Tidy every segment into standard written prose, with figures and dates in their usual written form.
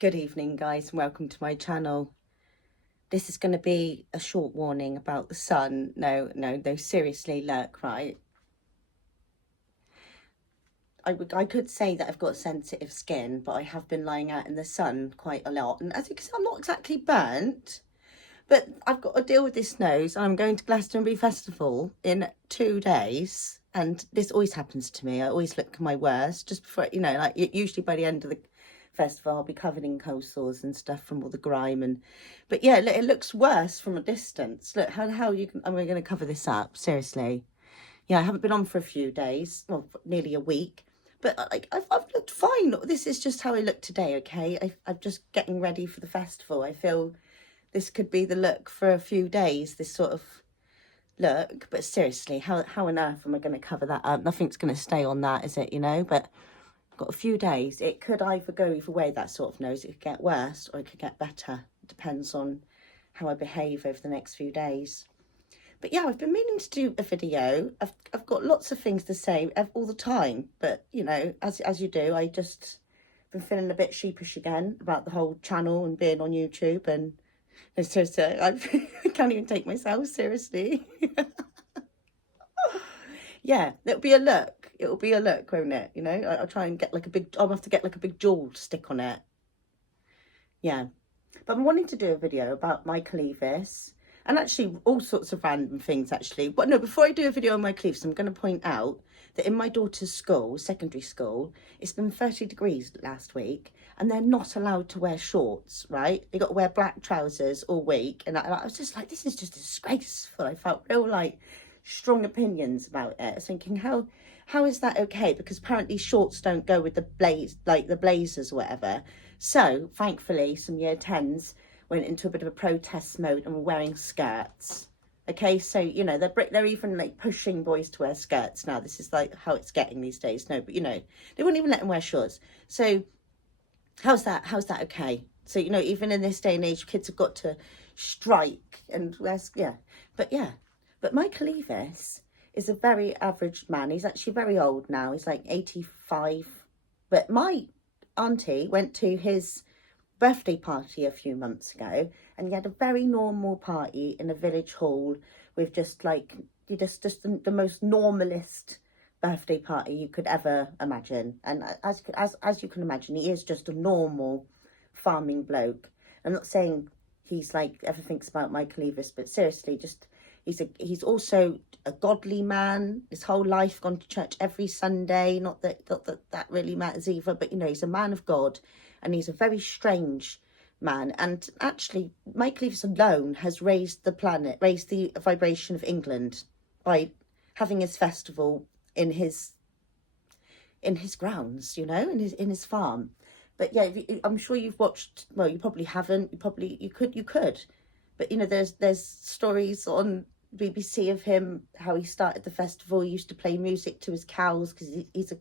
Good evening, guys, and welcome to my channel. This is going to be a short warning about the sun. No, seriously, look, right? I could say that I've got sensitive skin, but I have been lying out in the sun quite a lot. And as you can see, I'm not exactly burnt, but I've got to deal with this nose. And I'm going to Glastonbury Festival in 2 days. And this always happens to me. I always look my worst just before, like usually by the end of the festival I'll be covered in cold sores and stuff from all the grime, but yeah, it looks worse from a distance. Look how you can. I'm going to cover this up, seriously. Yeah, I haven't been on for a few days, well, nearly a week, but like I've looked fine. This is just how I look today. Okay, I'm just getting ready for the festival. I feel this could be the look for a few days, this sort of look, but seriously, how on earth am I going to cover that up? Nothing's going to stay on that, is it? But got a few days. It could either go either way, that sort of nose. It could get worse or it could get better. It depends on how I behave over the next few days. But yeah, I've been meaning to do a video. I've got lots of things to say all the time, but as you do, I just been feeling a bit sheepish again about the whole channel and being on YouTube, and seriously, I can't even take myself seriously. Yeah, it'll be a look. It'll be a look, won't it? I'll try and get like a big, I'll have to get like a big jewel to stick on it. Yeah. But I'm wanting to do a video about Michael Evis and actually all sorts of random things, actually. But no, before I do a video on Michael Evis, I'm going to point out that in my daughter's school, secondary school, it's been 30 degrees last week and they're not allowed to wear shorts, right? They got to wear black trousers all week. And I was just like, this is just disgraceful. I felt real like strong opinions about it. I was thinking, how is that okay? Because apparently shorts don't go with the the blazers or whatever. So thankfully some year 10s went into a bit of a protest mode and were wearing skirts. Okay, so they're even like pushing boys to wear skirts now. This is like how it's getting these days. No, but they wouldn't even let them wear shorts. So how's that okay? So even in this day and age, kids have got to strike and wear, yeah. But Michael Evis is a very average man. He's actually very old now. He's like 85. But my auntie went to his birthday party a few months ago, and he had a very normal party in a village hall with just like just the most normalist birthday party you could ever imagine. And as you can imagine, he is just a normal farming bloke. I'm not saying he's like everything's about Michael Evis, but seriously, just he's also a godly man. His whole life gone to church every Sunday. Not that really matters either, but he's a man of God, and he's a very strange man. And actually, Michael Evis alone has raised the vibration of England by having his festival in his grounds, in his farm. But yeah, I'm sure you've watched. Well, you probably haven't. You could. But there's stories on BBC of him, how he started the festival. He used to play music to his cows because he's a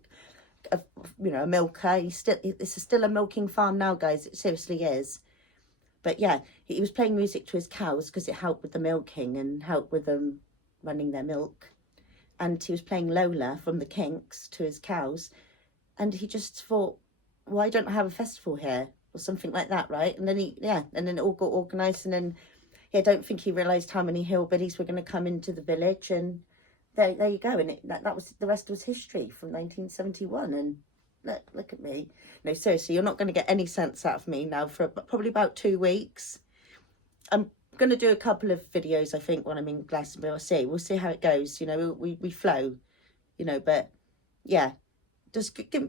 milker. It's still a milking farm now, guys. It seriously is. But yeah, he was playing music to his cows because it helped with the milking and helped with them running their milk. And he was playing Lola from the Kinks to his cows, and he just thought, why don't I have a festival here or something like that, right? And then and then it all got organised, and then I don't think he realised how many hillbillies were going to come into the village, and there you go. And that was, the rest was history from 1971. And look at me. No, seriously, you're not going to get any sense out of me now for probably about 2 weeks. I'm going to do a couple of videos, I think, when I'm in Glastonbury. We'll see how it goes. We flow, but yeah.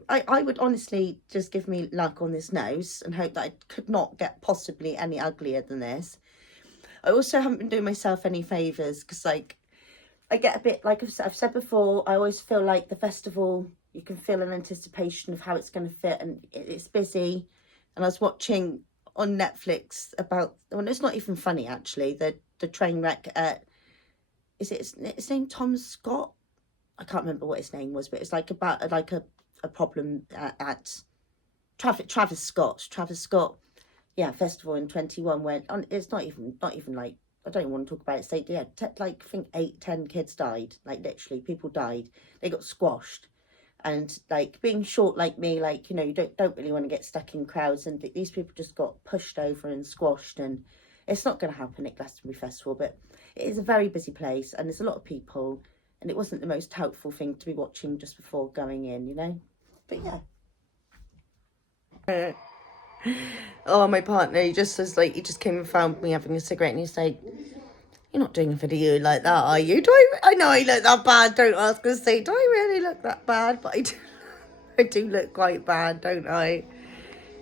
I would honestly just give me luck on this nose and hope that I could not get possibly any uglier than this. I also haven't been doing myself any favours because, like, I get a bit, like I've said before, I always feel like the festival, you can feel an anticipation of how it's going to fit, and it's busy. And I was watching on Netflix about, well, it's not even funny actually, the train wreck at, is it his name Tom Scott? I can't remember what his name was, but it's like about like a problem at Travis Scott, yeah, festival in 21, where it's not even like, I don't even want to talk about it. Like I think 8-10 kids died, like literally people died. They got squashed, And like being short like me, like, you know, you don't really want to get stuck in crowds, and these people just got pushed over and squashed, and it's not going to happen at Glastonbury Festival. But it is a very busy place and there's a lot of people, and it wasn't the most helpful thing to be watching just before going in, you know. But yeah. Oh, my partner, he just says, like, he just came and found me having a cigarette, and he's like, "You're not doing a video like that, are you?" I know I look that bad, don't I? I was going to say, do I really look that bad? But I do, I do look quite bad, don't I?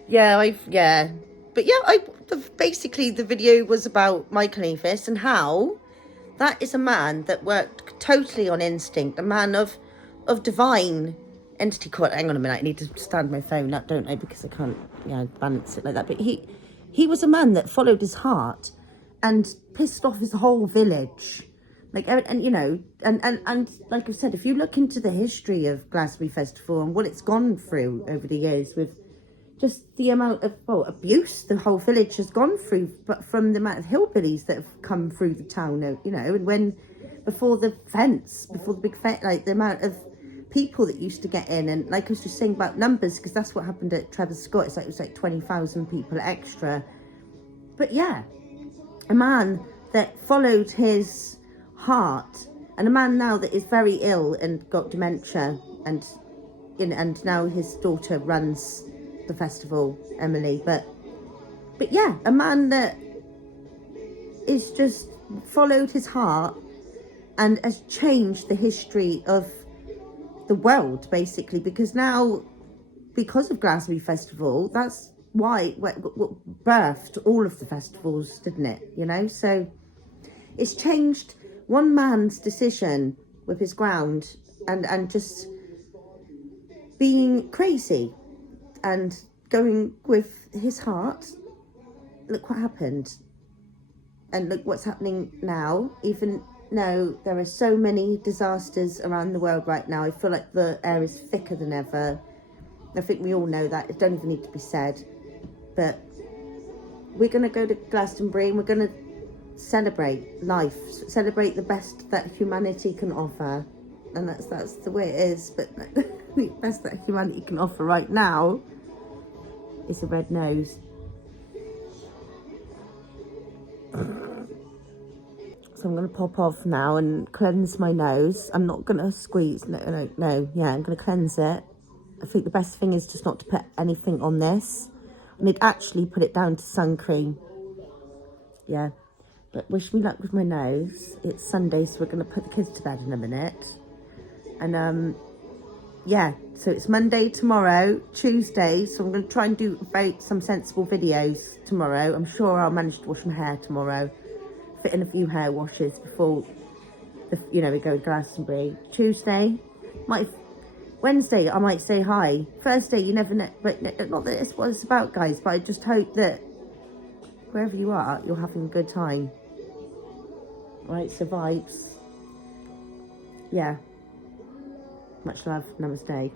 Yeah, yeah. But yeah, basically the video was about Michael Evis and how that is a man that worked totally on instinct, a man of divine entity. Hang on a minute, I need to stand my phone up, don't I? Because I can't, balance it like that. But he was a man that followed his heart and pissed off his whole village. Like, and you know, and like I said, if you look into the history of Glastonbury Festival and what it's gone through over the years with just the amount of abuse the whole village has gone through, but from the amount of hillbillies that have come through the town, you know, and when before the big fence, like the amount of people that used to get in, and like I was just saying about numbers, because that's what happened at Travis Scott. It was like 20,000 people extra. But yeah, a man that followed his heart, and a man now that is very ill and got dementia, and now his daughter runs the festival, Emily. But yeah, a man that is just followed his heart and has changed the history of the world, basically, because now, because of Glastonbury Festival, that's why what birthed all of the festivals, didn't it? You know, so it's changed one man's decision with his ground, and just being crazy and going with his heart. Look what happened, and look what's happening now. Even though there are so many disasters around the world right now, I feel like the air is thicker than ever. I think we all know that. It don't even need to be said. But we're going to go to Glastonbury and we're going to celebrate life, celebrate the best that humanity can offer. And that's the way it is. But the best that humanity can offer right now is a red nose. So I'm going to pop off now and cleanse my nose. I'm not going to squeeze. No. Yeah, I'm going to cleanse it. I think the best thing is just not to put anything on this. I need to actually put it down to sun cream. Yeah. But wish me luck with my nose. It's Sunday, so we're going to put the kids to bed in a minute. And, yeah. So it's Monday tomorrow, Tuesday. So I'm going to try and do some sensible videos tomorrow. I'm sure I'll manage to wash my hair tomorrow. Fit in a few hair washes before, we go to Glastonbury. Tuesday, Wednesday, I might say hi. Thursday, you never know. But not that it's what it's about, guys. But I just hope that wherever you are, you're having a good time. Right, so vibes. Yeah. Much love. Namaste.